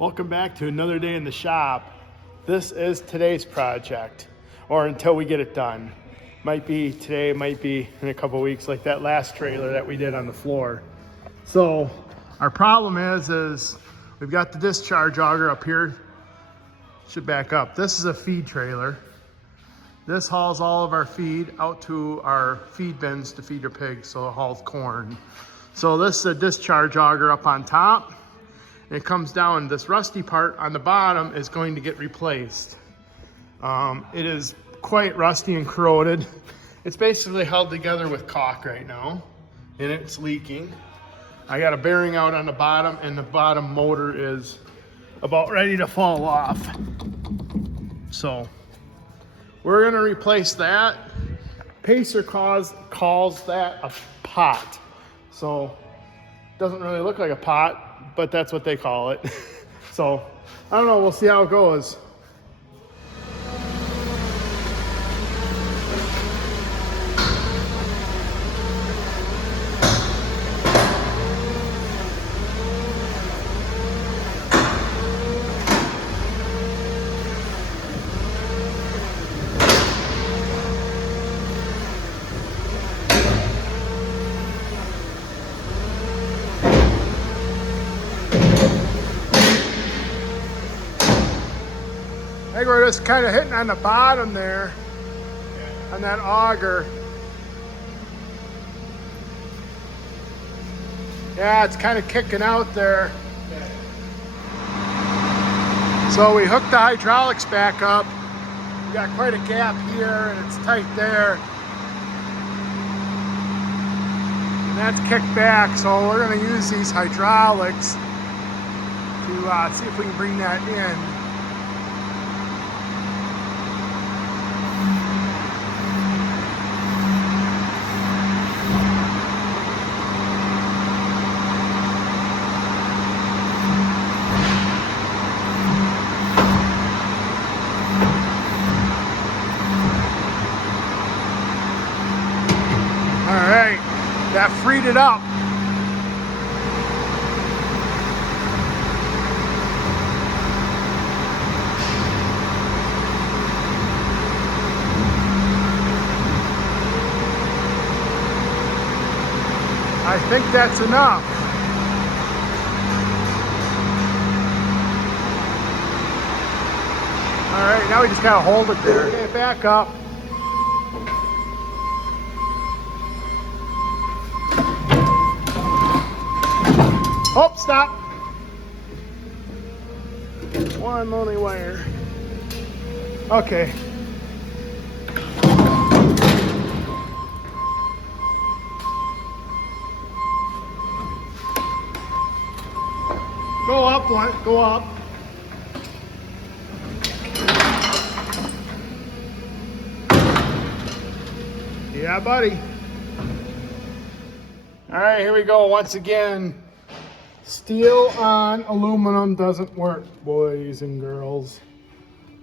Welcome back to another day in the shop. This is today's project, or until we get it done. Might be today, might be in a couple weeks, like that last trailer that we did on the floor. So our problem is we've got the discharge auger up here. Should back up. This is a feed trailer. This hauls all of our feed out to our feed bins to feed our pigs, so it hauls corn. So this is a discharge auger up on top. It comes down, this rusty part on the bottom is going to get replaced. It is quite rusty and corroded. It's basically held together with caulk right now, and it's leaking. I got a bearing out on the bottom, and the bottom motor is about ready to fall off. So we're gonna replace that. Pacer calls that a pot. So doesn't really look like a pot, but that's what they call it. So I don't know, we'll see how it goes. I think we're just kind of hitting on the bottom there, on that auger. Yeah, it's kind of kicking out there. So we hooked the hydraulics back up. We got quite a gap here, and it's tight there. And that's kicked back, so we're going to use these hydraulics to see if we can bring that in. All right, that freed it up. I think that's enough. All right, now we just gotta hold it there. Okay, back up. Oh, stop. One lonely wire. Okay. Go up, one, go up. Yeah, buddy. All right, here we go once again. Steel on aluminum doesn't work, boys and girls.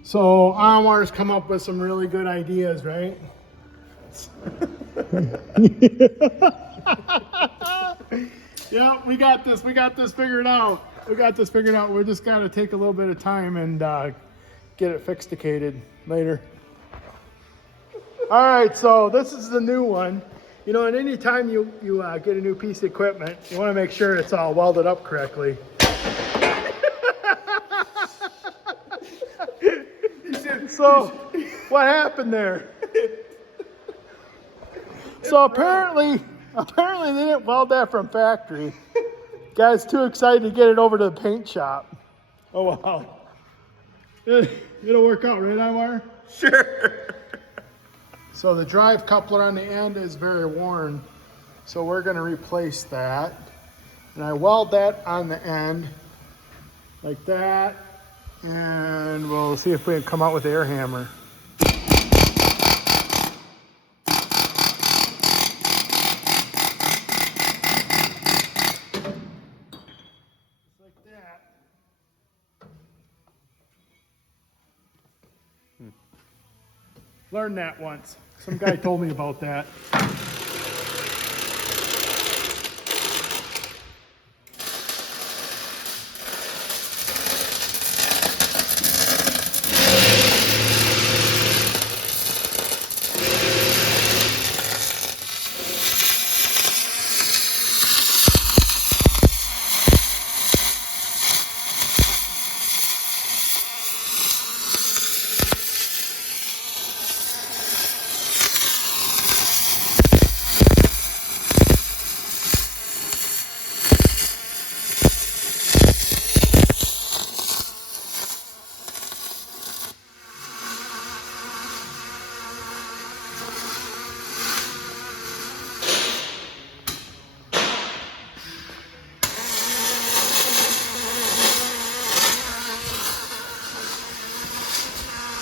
So Auger's come up with some really good ideas, right? Yeah, we got this figured out. We just got to take a little bit of time and get it fixticated later. All right, so this is the new one. You know, and any time you get a new piece of equipment, you want to make sure it's all welded up correctly. So, what happened there? So apparently they didn't weld that from factory. Guy's too excited to get it over to the paint shop. Oh wow. It'll work out, right, Auger? Sure. So the drive coupler on the end is very worn. So we're gonna replace that. And I weld that on the end like that. And we'll see if we can come out with the air hammer. Just like that. Learned that once. Some guy told me about that.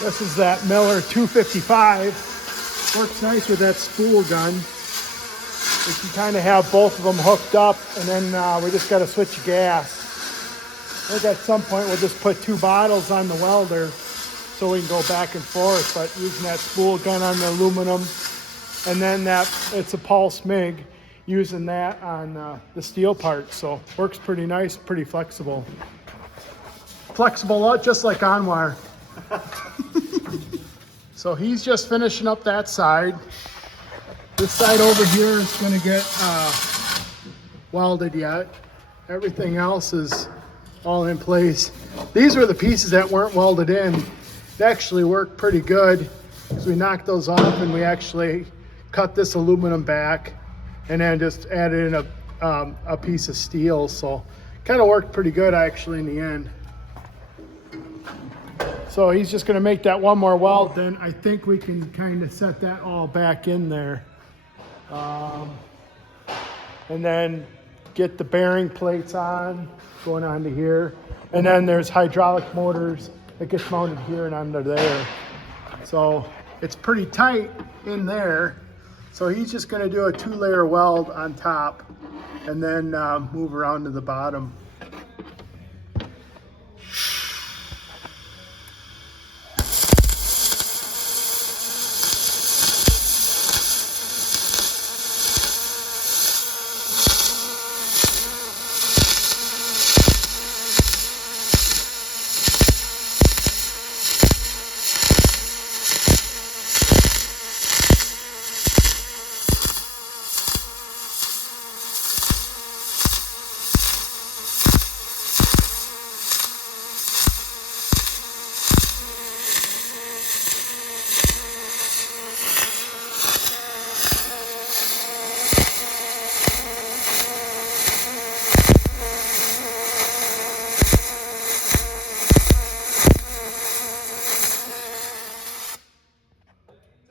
This is that Miller 255. Works nice with that spool gun. We can kind of have both of them hooked up, and then we just got to switch gas. I think at some point we'll just put 2 bottles on the welder so we can go back and forth, but using that spool gun on the aluminum, and then it's a pulse MIG, using that on the steel part. So works pretty nice, pretty flexible. Flexible just like Anwar. So he's just finishing up that side. This side over here is going to get welded yet. Everything else is all in place. These were the pieces that weren't welded in. They actually worked pretty good. So we knocked those off and we actually cut this aluminum back and then just added in a piece of steel. So kind of worked pretty good actually in the end. So he's just going to make that one more weld, then I think we can kind of set that all back in there. And then get the bearing plates on, going onto here. And then there's hydraulic motors that gets mounted here and under there. So it's pretty tight in there. So he's just going to do a 2-layer weld on top and then move around to the bottom.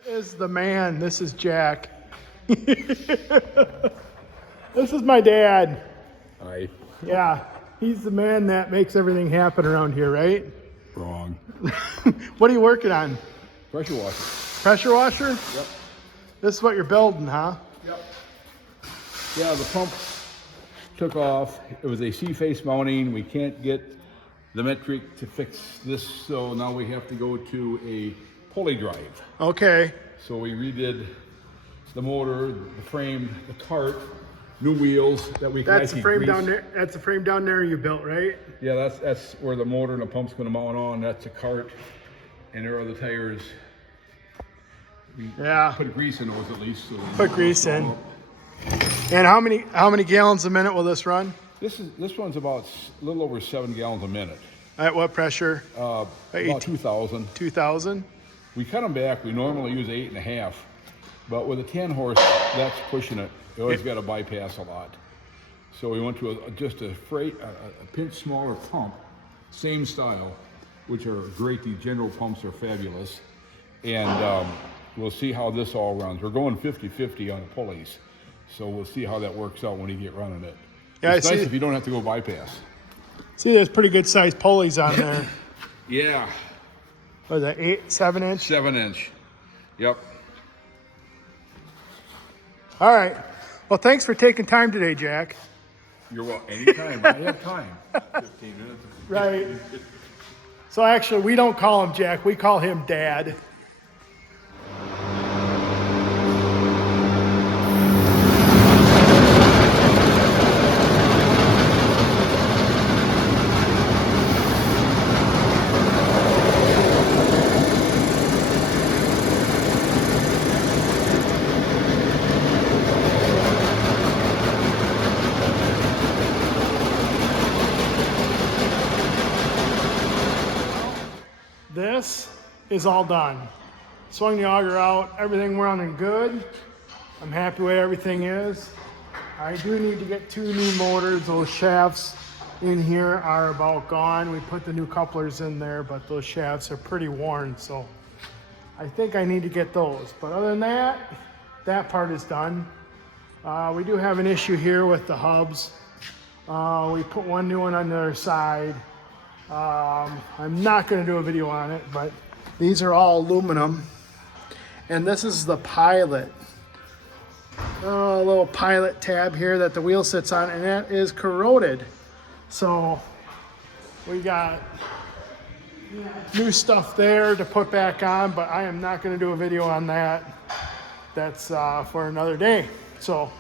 Is the man. This is Jack. This is my dad. Hi. Yeah, he's the man that makes everything happen around here, right? Wrong. What are you working on? Pressure washer. Pressure washer? Yep. This is what you're building, huh? Yep. Yeah, the pump took off. It was a C-face mounting. We can't get the metric to fix this, so now we have to go to a pulley drive. Okay. So we redid the motor, the frame, the cart, new wheels that we can That's the actually frame grease. down there. That's the frame down there you built, right? Yeah, that's where the motor and the pump's going to mount on. That's a cart, and there are the tires. We put grease in those at least. So put grease in. And how many gallons a minute will this run? This one's about a little over 7 gallons a minute. At what pressure? About 2,000. 2,000? We cut them back. We normally use 8.5, but with a 10 horse, that's pushing it. You always got to bypass a lot. So we went to just a pinch smaller pump, same style, which are great. The general pumps are fabulous, and we'll see how this all runs. We're going 50-50 on the pulleys, so we'll see how that works out when you get running it. Yeah, it's nice if you don't have to go bypass. See, there's pretty good sized pulleys on there. Yeah. What is that, 7 inch? 7 inch. Yep. All right. Well, thanks for taking time today, Jack. You're welcome. Anytime. I have time. 15 minutes. Right. So actually, we don't call him Jack. We call him Dad. This is all done. Swung the auger out, everything running good. I'm happy with everything is. I do need to get 2 new motors. Those shafts in here are about gone. We put the new couplers in there, but those shafts are pretty worn, so I think I need to get those. But other than that, that part is done. We do have an issue here with the hubs. We put one new one on the other side. I'm not going to do a video on it, but These are all aluminum. And this is the pilot. A little pilot tab here that the wheel sits on, and that is corroded. So we got new stuff there to put back on, but I am not going to do a video on that. That's for another day. So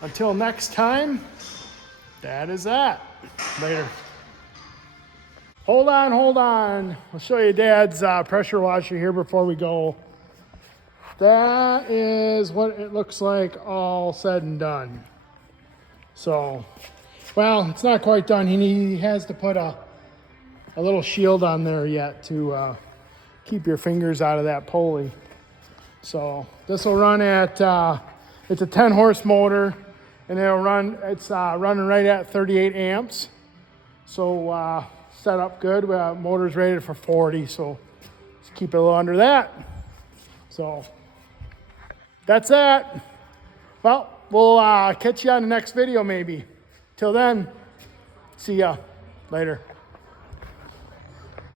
until next time, that is that. Later. Hold on. I'll show you Dad's pressure washer here before we go. That is what it looks like all said and done. So, well, it's not quite done. He has to put a little shield on there yet to keep your fingers out of that pulley. So this will run at, it's a 10 horse motor, and it's running right at 38 amps. So set up good. Motor's rated for 40, so let's keep it a little under that. So that's that. Well, we'll catch you on the next video maybe. Till then, see ya later.